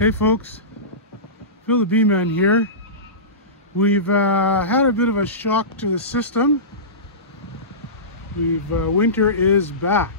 Hey folks, Phil the Bee-Man here. We've had a bit of a shock to the system. Winter is back.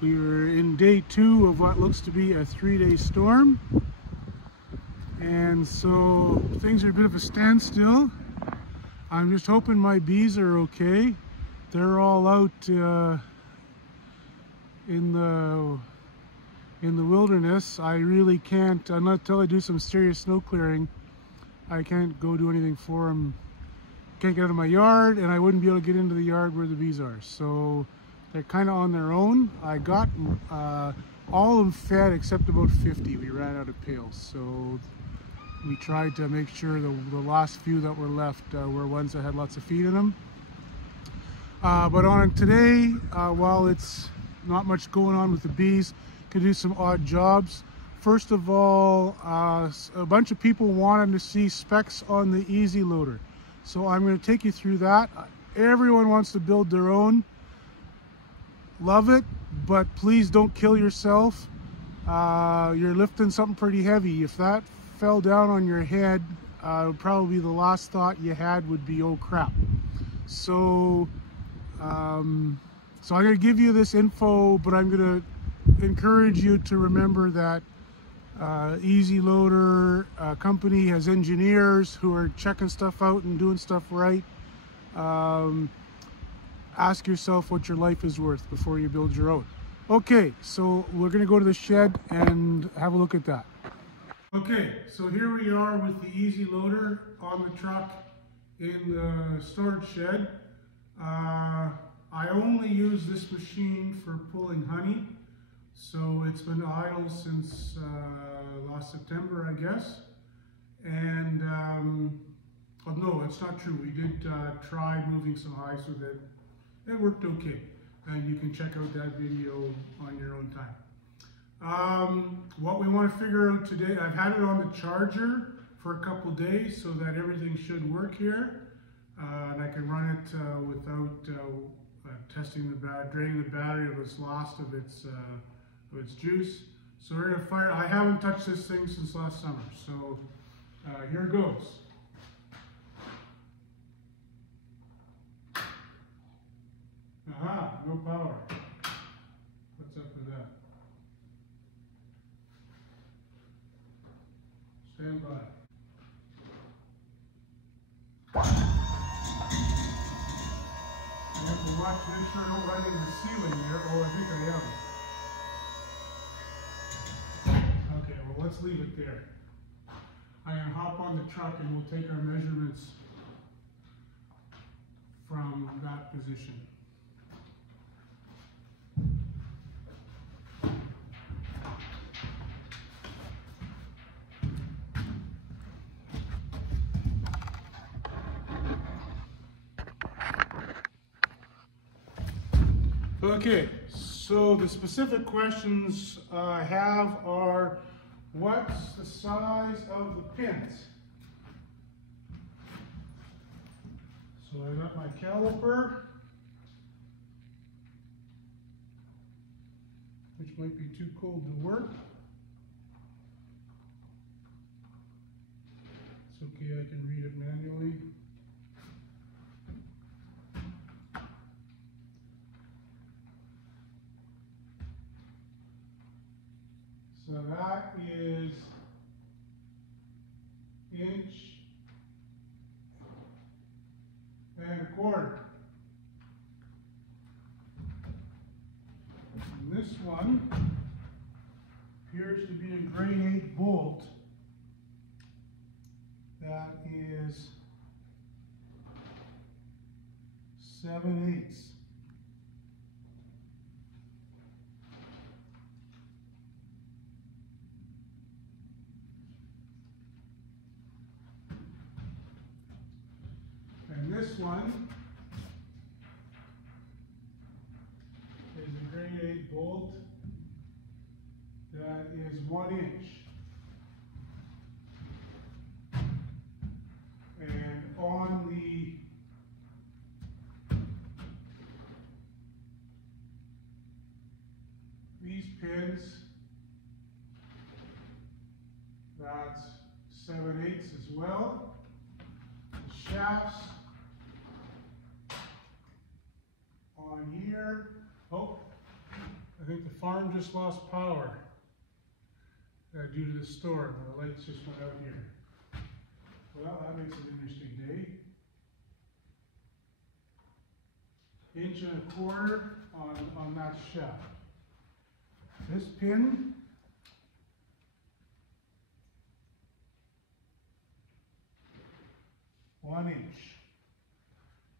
We were in day 2 of what looks to be a 3-day storm. And so things are a bit of a standstill. I'm just hoping my bees are okay. They're all out in the wilderness. I really can't, until I do some serious snow clearing, I can't go do anything for them. Can't get out of my yard, and I wouldn't be able to get into the yard where the bees are. So they're kind of on their own. I got all of them fed except about 50. We ran out of pails. So we tried to make sure the last few that were left were ones that had lots of feed in them. But on today, while it's not much going on with the bees, can do some odd jobs. First of all, a bunch of people wanted to see specs on the Ezyloader. So I'm going to take you through that. Everyone wants to build their own. Love it, but please don't kill yourself. You're lifting something pretty heavy. If that fell down on your head, probably the last thought you had would be, oh crap. So I'm going to give you this info, but I'm going to encourage you to remember that Ezyloader company has engineers who are checking stuff out and doing stuff right. Ask yourself what your life is worth before you build your own. Okay, so we're going to go to the shed and have a look at that. Okay, so here we are with the Ezyloader on the truck in the storage shed. I only use this machine for pulling honey, so it's been idle since last September, I guess. And oh, no, it's not true. We did try moving some hives with it. It worked okay, and you can check out that video on your own time. What we want to figure out today, I've had it on the charger for a couple days so that everything should work here, and I can run it without testing draining the battery of its lost of its juice. So we're going to fire. I haven't touched this thing since last summer, so here it goes. Aha, no power. What's up with that? Stand by. I have to watch, make sure I don't run into the ceiling here. Oh, I think I am. Okay, well, let's leave it there. I'm going to hop on the truck and we'll take our measurements from that position. Okay, so the specific questions I have are, what's the size of the pins? So I got my caliper, which might be too cold to work. It's okay, I can read it manually. So that is inch and a quarter. And this one appears to be a grade 8 bolt. That is 7/8. And this one is a grade 8 bolt that is 1 inch. And on these pins, That's 7/8 as well. The shafts on here. Oh, I think the farm just lost power due to the storm. The lights just went out here. Well, that makes an interesting day. 1.25 inches on that shaft. This pin (1 inch).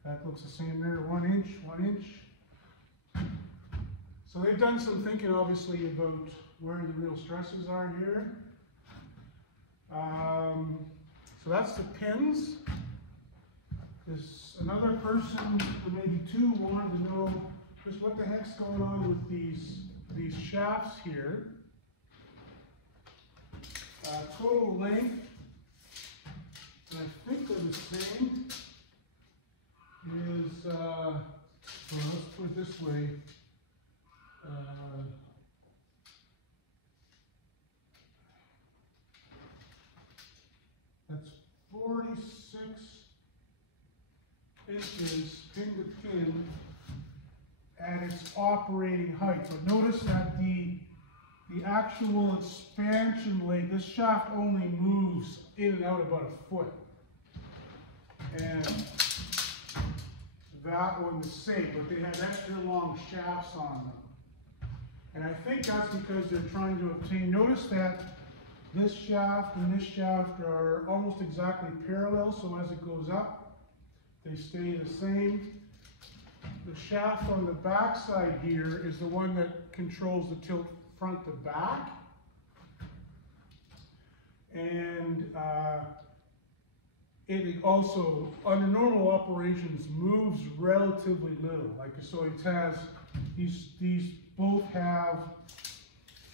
That looks the same there, 1 inch, 1 inch. So they've done some thinking, obviously, about where the real stresses are here. So that's the pins. There's another person, or maybe two, wanted to know just what the heck's going on with these shafts here. Total length, and I think they're the same, is, well, let's put it this way. That's 46 inches pin to pin at its operating height. But notice that the actual expansion leg, this shaft only moves in and out about a foot. And that one the same, but they have extra long shafts on them. And I think that's because they're trying to obtain, notice that this shaft and this shaft are almost exactly parallel, so as it goes up, they stay the same. The shaft on the back side here is the one that controls the tilt front to back. And it also, under normal operations, moves relatively little. Like, so it has, these both have,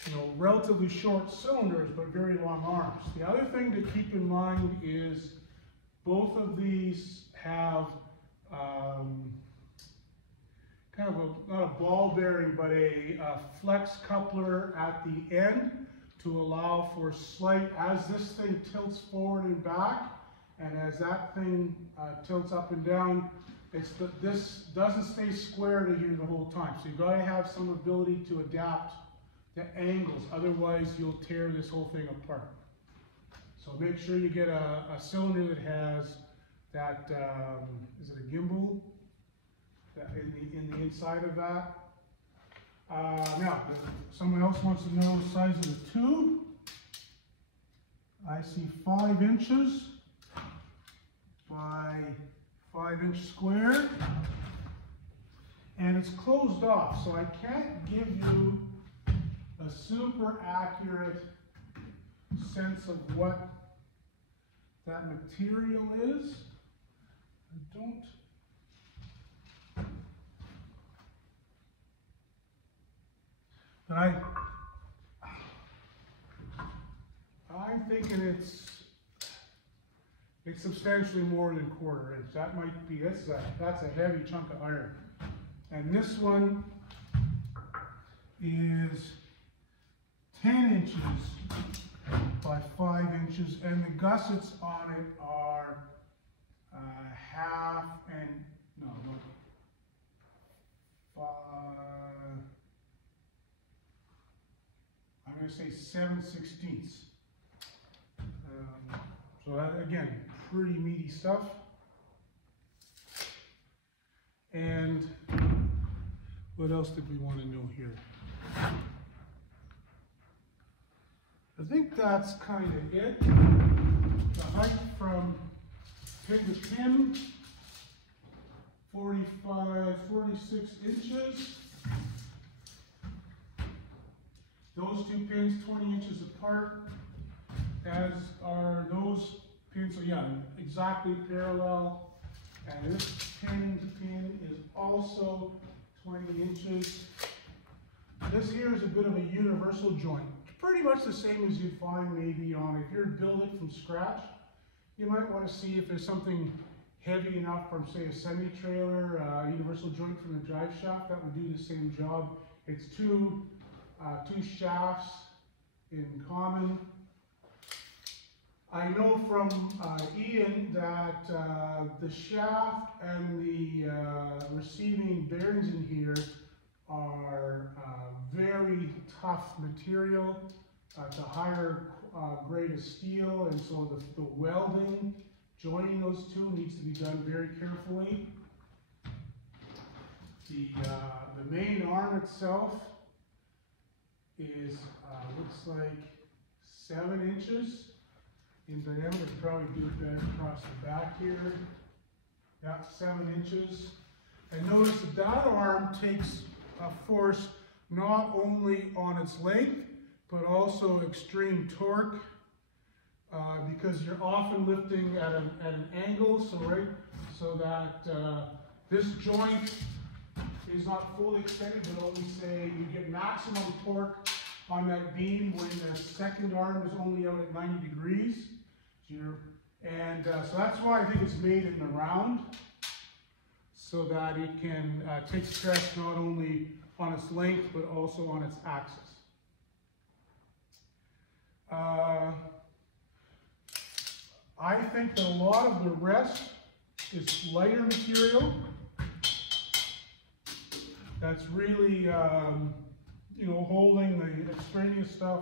you know, relatively short cylinders, but very long arms. The other thing to keep in mind is both of these have kind of not a ball bearing, but a flex coupler at the end to allow for slight, as this thing tilts forward and back, and as that thing tilts up and down, this doesn't stay square to here the whole time. So you've got to have some ability to adapt the angles, otherwise you'll tear this whole thing apart. So make sure you get a cylinder that has that, is it a gimbal? That in the inside of that. Now, someone else wants to know the size of the tube. I see 5 inches by 5-inch square, and it's closed off, so I can't give you a super accurate sense of what that material is. I don't. But I'm thinking it's substantially more than 1/4 inch. That might be, that's a heavy chunk of iron. And this one is 10 inches by 5 inches, and the gussets on it are half and, no, look, I'm going to say 7/16. So that, again, pretty meaty stuff. And what else did we want to know here? I think that's kind of it. The height from pin to pin, 46 inches. Those two pins 20 inches apart, as are those pins. So yeah, exactly parallel. And this pin to pin is also 20 inches. This here is a bit of a universal joint. Pretty much the same as you'd find maybe on, if you're building it from scratch, you might want to see if there's something heavy enough from, say, a semi-trailer, universal joint from the drive shaft that would do the same job. It's two shafts in common. I know from Ian that the shaft and the receiving bearings in here are very tough material. It's a higher grade of steel, and so the welding, joining those two, needs to be done very carefully. The main arm itself is looks like 7 inches in diameter. Probably do it better across the back here. That's 7 inches. And notice that arm takes a force not only on its length, but also extreme torque, because you're often lifting at an angle, so that this joint is not fully extended, but always say you get maximum torque on that beam when the second arm is only out at 90 degrees. So that's why I think it's made in the round, so that it can take stress not only on its length, but also on its axis. I think that a lot of the rest is lighter material. That's really, holding the extraneous stuff.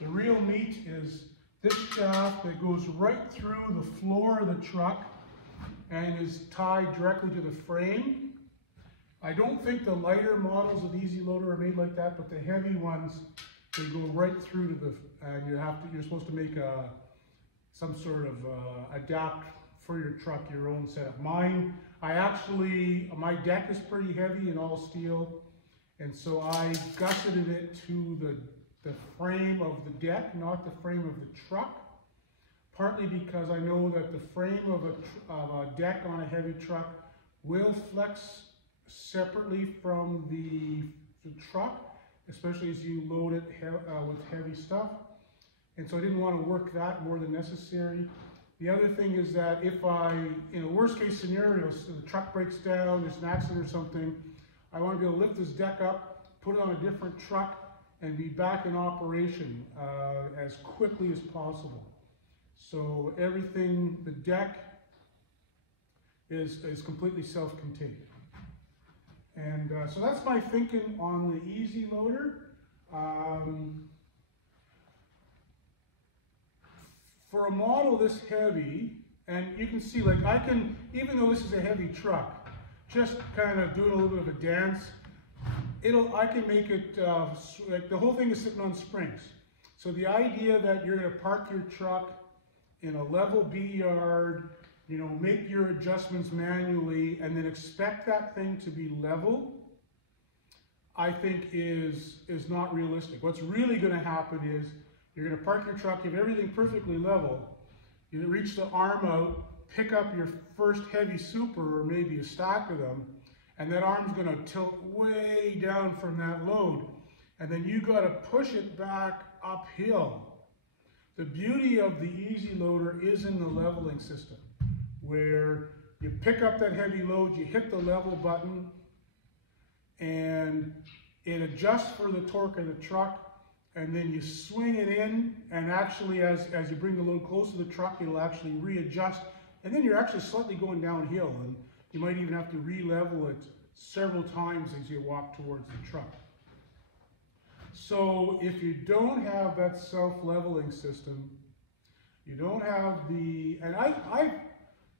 The real meat is this shaft that goes right through the floor of the truck and is tied directly to the frame. I don't think the lighter models of Ezyloader are made like that, but the heavy ones, they go right through to and you're supposed to make some sort of adapt for your truck, your own setup. My deck is pretty heavy and all steel, and so I gusseted it to the frame of the deck, not the frame of the truck, partly because I know that the frame of a deck on a heavy truck will flex separately from the truck, especially as you load it with heavy stuff. And so I didn't want to work that more than necessary. The other thing is that if in a worst case scenario, so the truck breaks down, there's an accident or something, I want to be able to lift this deck up, put it on a different truck, and be back in operation as quickly as possible. So everything, the deck is completely self-contained. And so that's my thinking on the Ezyloader. For a model this heavy, and you can see, like, I can, even though this is a heavy truck, just kind of doing a little bit of a dance, I can make it, like, the whole thing is sitting on springs. So the idea that you're going to park your truck in a level B yard, make your adjustments manually, and then expect that thing to be level, I think is not realistic. What's really going to happen is you're going to park your truck, you have everything perfectly level, you reach the arm out, pick up your first heavy super or maybe a stack of them, and that arm's going to tilt way down from that load, and then you got to push it back uphill. The beauty of the Ezyloader is in the leveling system, where you pick up that heavy load, you hit the level button, and it adjusts for the torque of the truck, and then you swing it in, and actually as you bring the load close to the truck, it'll actually readjust, and then you're actually slightly going downhill, and you might even have to re-level it several times as you walk towards the truck. So if you don't have that self-leveling system, you don't have and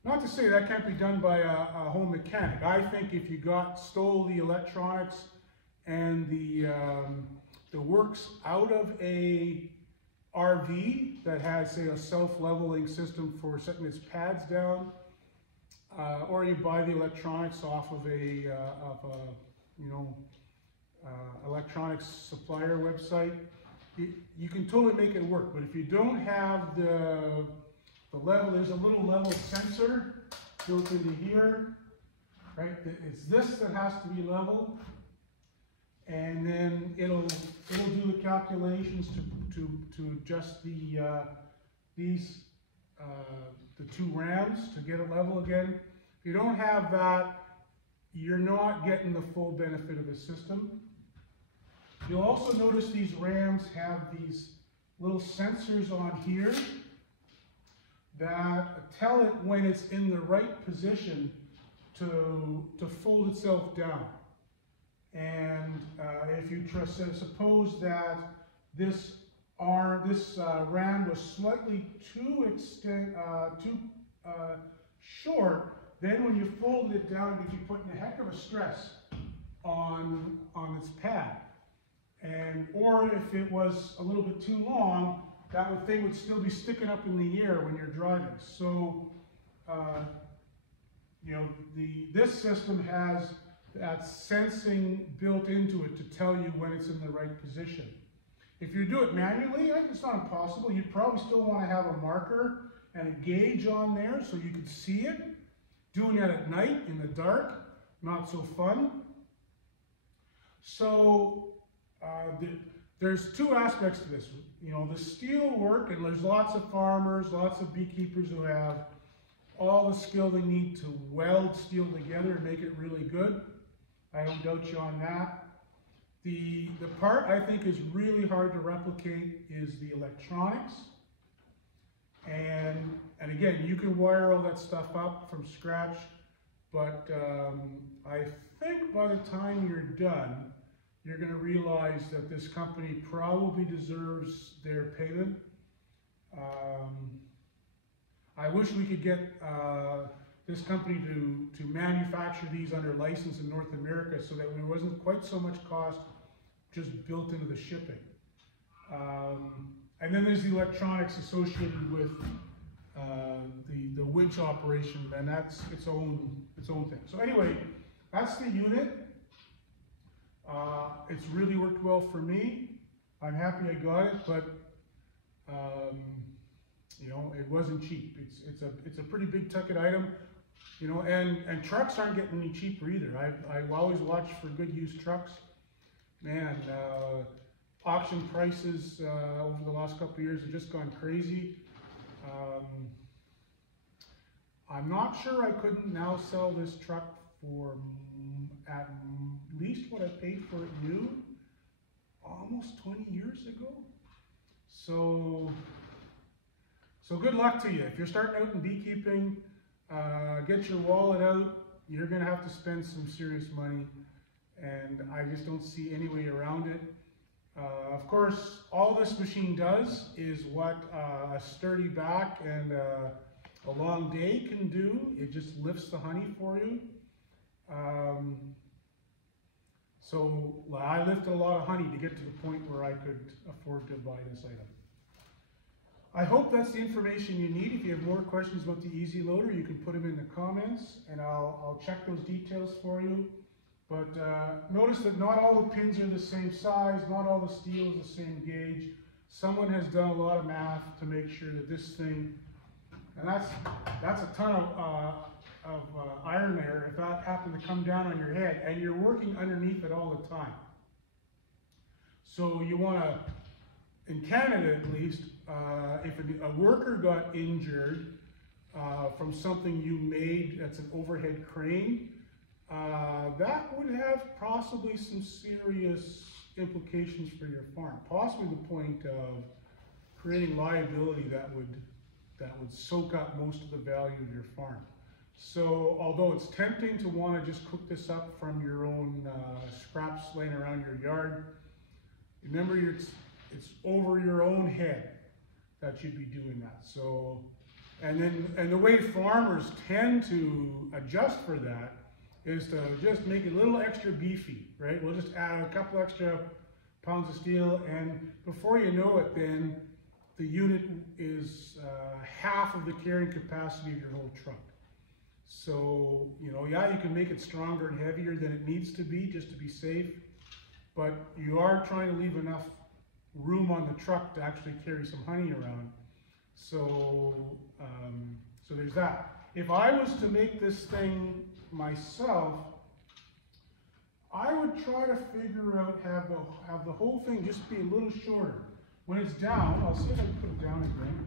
not to say that can't be done by a home mechanic. I think if you stole the electronics and the works out of a RV that has, say, a self-leveling system for setting its pads down, or you buy the electronics off of electronics supplier website, you can totally make it work. But if you don't have the level, there's a little level sensor built into here, right? It's this that has to be level, and then it'll do the calculations to adjust the two rams to get it level again. If you don't have that, you're not getting the full benefit of the system. You'll also notice these rams have these little sensors on here that tell it when it's in the right position to fold itself down. And if you suppose that this ram was slightly too short, then when you fold it down, you'd be putting a heck of a stress on its pad. Or if it was a little bit too long, that thing would still be sticking up in the air when you're driving. So, this system has that sensing built into it to tell you when it's in the right position. If you do it manually, it's not impossible. You'd probably still want to have a marker and a gauge on there so you could see it. Doing that at night in the dark, not so fun. So there's two aspects to this. The steel work, and there's lots of farmers, lots of beekeepers who have all the skill they need to weld steel together and make it really good. I don't doubt you on that. The part I think is really hard to replicate is the electronics. And again, you can wire all that stuff up from scratch, but I think by the time you're done, you're going to realize that this company probably deserves their payment. I wish we could get this company to manufacture these under license in North America so that there wasn't quite so much cost just built into the shipping. And then there's the electronics associated with the winch operation, and that's its own thing. So anyway, that's the unit. It's really worked well for me. I'm happy I got it, but it wasn't cheap. It's a pretty big ticket item, and trucks aren't getting any cheaper either. I always watch for good used trucks. Man, auction prices over the last couple of years have just gone crazy. I'm not sure I couldn't now sell this truck for at least what I paid for it new almost 20 years ago. So good luck to you. If you're starting out in beekeeping, get your wallet out. You're going to have to spend some serious money, and I just don't see any way around it. Of course, all this machine does is what a sturdy back and a long day can do. It just lifts the honey for you. So I lifted a lot of honey to get to the point where I could afford to buy this item. I hope that's the information you need. If you have more questions about the Ezyloader, you can put them in the comments, and I'll check those details for you. But notice that not all the pins are the same size, not all the steel is the same gauge. Someone has done a lot of math to make sure that this thing, and that's a ton of iron there, if that happened to come down on your head, and you're working underneath it all the time. So you want to, in Canada at least, if a worker got injured from something you made that's an overhead crane, that would have possibly some serious implications for your farm. Possibly the point of creating liability that would soak up most of the value of your farm. So although it's tempting to want to just cook this up from your own scraps laying around your yard, remember it's over your own head that you'd be doing that. So, and the way farmers tend to adjust for that is to just make it a little extra beefy, right? We'll just add a couple extra pounds of steel, and before you know it, then the unit is half of the carrying capacity of your whole truck. So, yeah, you can make it stronger and heavier than it needs to be just to be safe, but you are trying to leave enough room on the truck to actually carry some honey around. So, so there's that. If I was to make this thing myself, I would try to figure out, have the whole thing just be a little shorter. When it's down, I'll see if I can put it down again.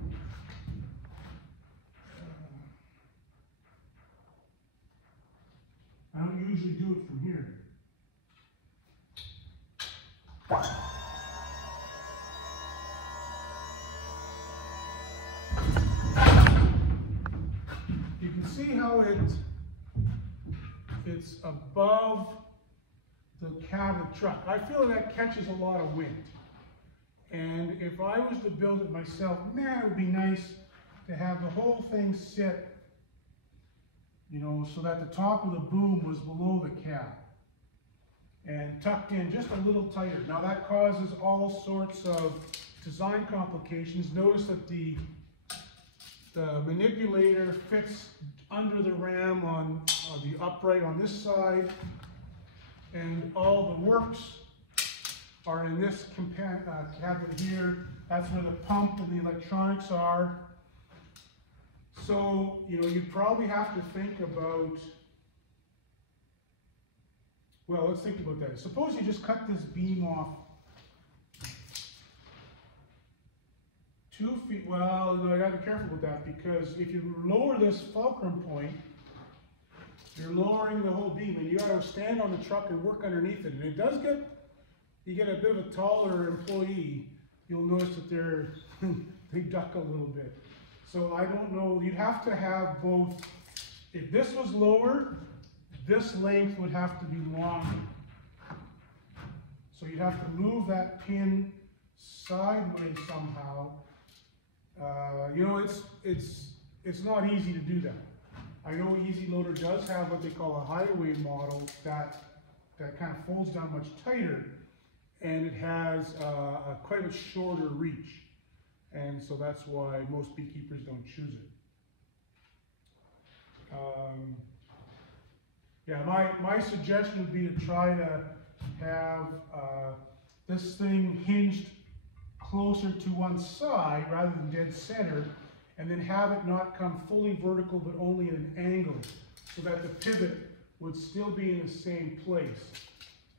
I don't usually do it from here. see how it's above the cab of the truck. I feel that catches a lot of wind. And if I was to build it myself, man, it would be nice to have the whole thing sit, you know, so that the top of the boom was below the cab and tucked in just a little tighter. Now that causes all sorts of design complications. Notice that the manipulator fits under the ram on the upright on this side, and all the works are in this cabinet here. That's where the pump and the electronics are. So, you know, you probably have to think about, well, let's think about that. Suppose you just cut this beam off 2 feet. Well, no, you gotta be careful with that, because if you lower this fulcrum point, you're lowering the whole beam, and you gotta stand on the truck and work underneath it. And it does get, you get a bit of a taller employee, you'll notice that they duck a little bit. So I don't know, you'd have to have both. If this was lower, this length would have to be longer. So you'd have to move that pin sideways somehow. You know, it's not easy to do that. I know Ezyloader does have what they call a highway model that kind of folds down much tighter, and it has a quite a bit shorter reach. And so that's why most beekeepers don't choose it. Yeah, my suggestion would be to try to have this thing hinged closer to one side rather than dead center, and then have it not come fully vertical but only at an angle, so that the pivot would still be in the same place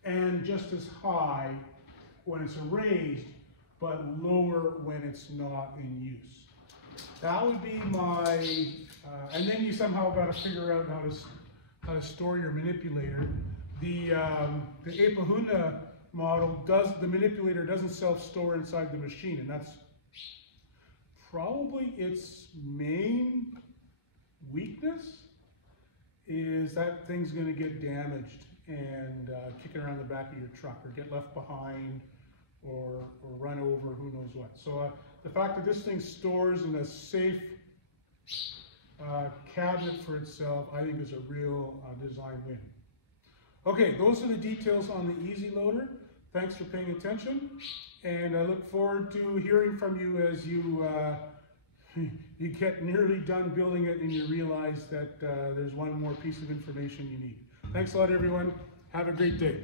and just as high when it's raised, but lower when it's not in use. That would be my, and then you somehow got to figure out how to store your manipulator. The Ezyloader model the manipulator doesn't self-store inside the machine, and that's probably its main weakness, is that thing's going to get damaged and kick it around the back of your truck, or get left behind, or run over, who knows what. So the fact that this thing stores in a safe cabinet for itself, I think is a real design win. Okay, those are the details on the Ezyloader. Thanks for paying attention, and I look forward to hearing from you as you you get nearly done building it and you realize that there's one more piece of information you need. Thanks a lot, everyone. Have a great day.